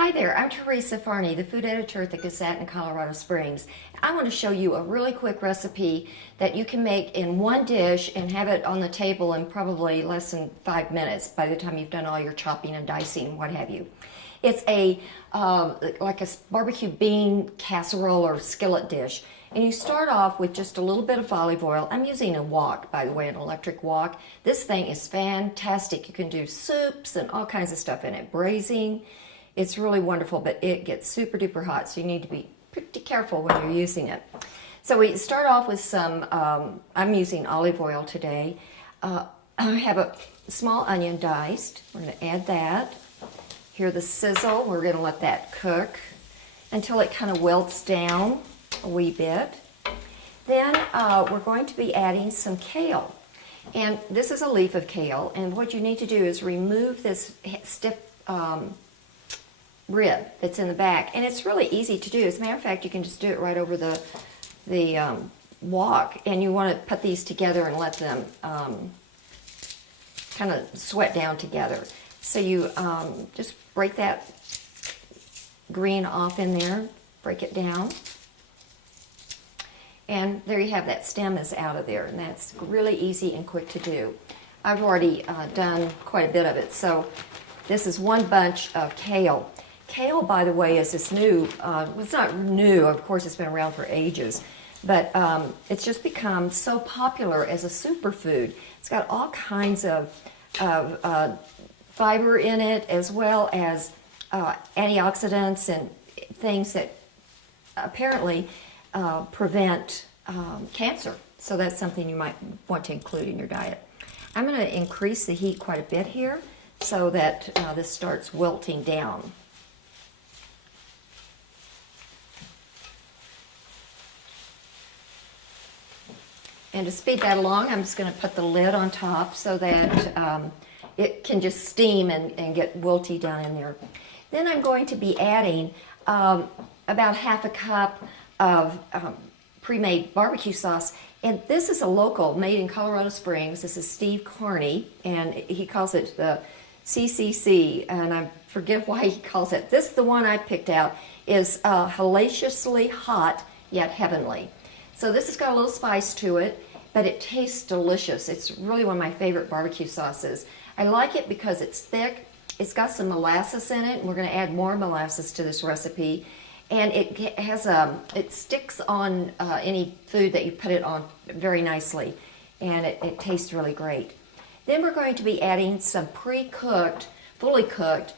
Hi there, I'm Teresa Farney, the food editor at the Gazette in Colorado Springs. I want to show you a really quick recipe that you can make in one dish and have it on the table in probably less than 5 minutes by the time you've done all your chopping and dicing and what have you. It's like a barbecue bean casserole or skillet dish. And you start off with just a little bit of olive oil. I'm using a wok, by the way, an electric wok. This thing is fantastic. You can do soups and all kinds of stuff in it. Braising. It's really wonderful, but it gets super duper hot, so you need to be pretty careful when you're using it. So we start off with some, I'm using olive oil today. I have a small onion diced. We're going to add that. Hear the sizzle. We're going to let that cook until it kind of wilts down a wee bit. Then we're going to be adding some kale. And this is a leaf of kale, and what you need to do is remove this stiff rib that's in the back, and it's really easy to do. As a matter of fact, you can just do it right over the wok, and you want to put these together and let them kind of sweat down together. So you just break that green off in there, break it down, and there you have that stem is out of there, and that's really easy and quick to do. I've already done quite a bit of it. So this is one bunch of kale. Kale, by the way, is this new, it's not new, of course it's been around for ages, but it's just become so popular as a superfood. It's got all kinds of fiber in it, as well as antioxidants and things that apparently prevent cancer. So that's something you might want to include in your diet. I'm going to increase the heat quite a bit here so that this starts wilting down. And to speed that along, I'm just going to put the lid on top so that it can just steam and get wilty down in there. Then I'm going to be adding about half a cup of pre-made barbecue sauce. And this is a local, made in Colorado Springs. This is Steve Carney, and he calls it the CCC, and I forget why he calls it. This, the one I picked out, is hellaciously hot yet heavenly. So this has got a little spice to it, but it tastes delicious. It's really one of my favorite barbecue sauces. I like it because it's thick. It's got some molasses in it, and we're going to add more molasses to this recipe. And it has it sticks on any food that you put it on very nicely, and it tastes really great. Then we're going to be adding some pre-cooked, fully cooked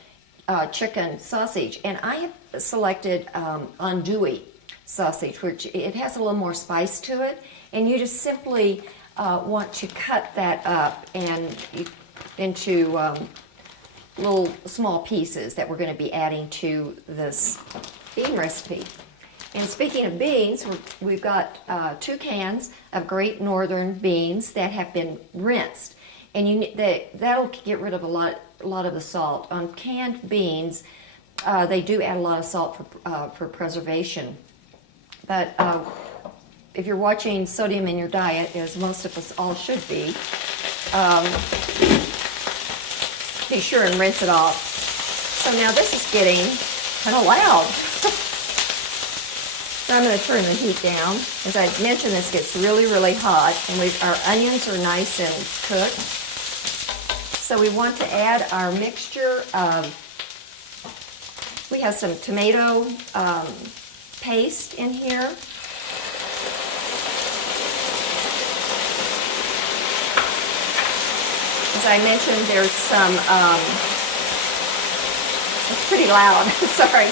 chicken sausage, and I have selected andouille sausage, which it has a little more spice to it, and you just simply want to cut that up and into little small pieces that we're going to be adding to this bean recipe. And speaking of beans, we've got 2 cans of Great Northern beans that have been rinsed, and that'll get rid of a lot of the salt. On canned beans, they do add a lot of salt for preservation. But if you're watching sodium in your diet, as most of us all should be sure and rinse it off. So now this is getting kind of loud. So I'm going to turn the heat down. As I mentioned, this gets really, really hot, and our onions are nice and cooked. So we want to add our mixture of, we have some tomato paste in here. As I mentioned, there's some, it's pretty loud, sorry.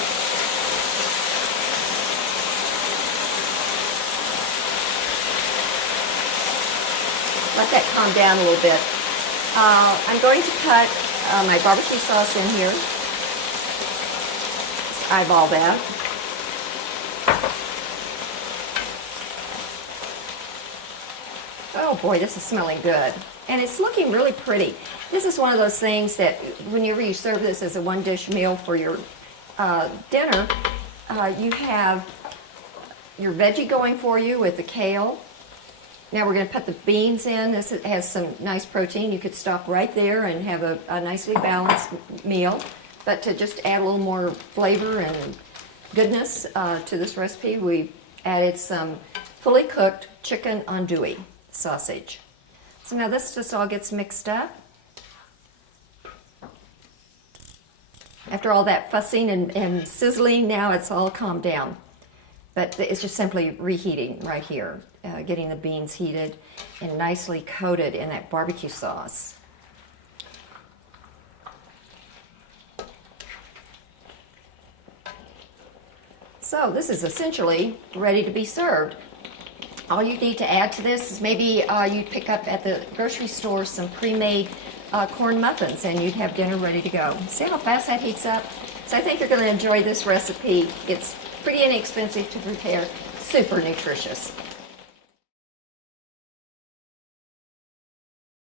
Let that calm down a little bit. I'm going to cut my barbecue sauce in here. Just eyeball that. Oh boy, this is smelling good. And it's looking really pretty. This is one of those things that whenever you serve this as a one-dish meal for your dinner, you have your veggie going for you with the kale. Now we're going to put the beans in. This has some nice protein. You could stop right there and have a nicely balanced meal. But to just add a little more flavor and goodness to this recipe, we added some fully cooked chicken andouille sausage. So now this just all gets mixed up. After all that fussing and sizzling, now it's all calmed down. But it's just simply reheating right here, getting the beans heated and nicely coated in that barbecue sauce. So this is essentially ready to be served. All you need to add to this is maybe you'd pick up at the grocery store some pre-made corn muffins and you'd have dinner ready to go. See how fast that heats up? So I think you're going to enjoy this recipe. It's pretty inexpensive to prepare, super nutritious.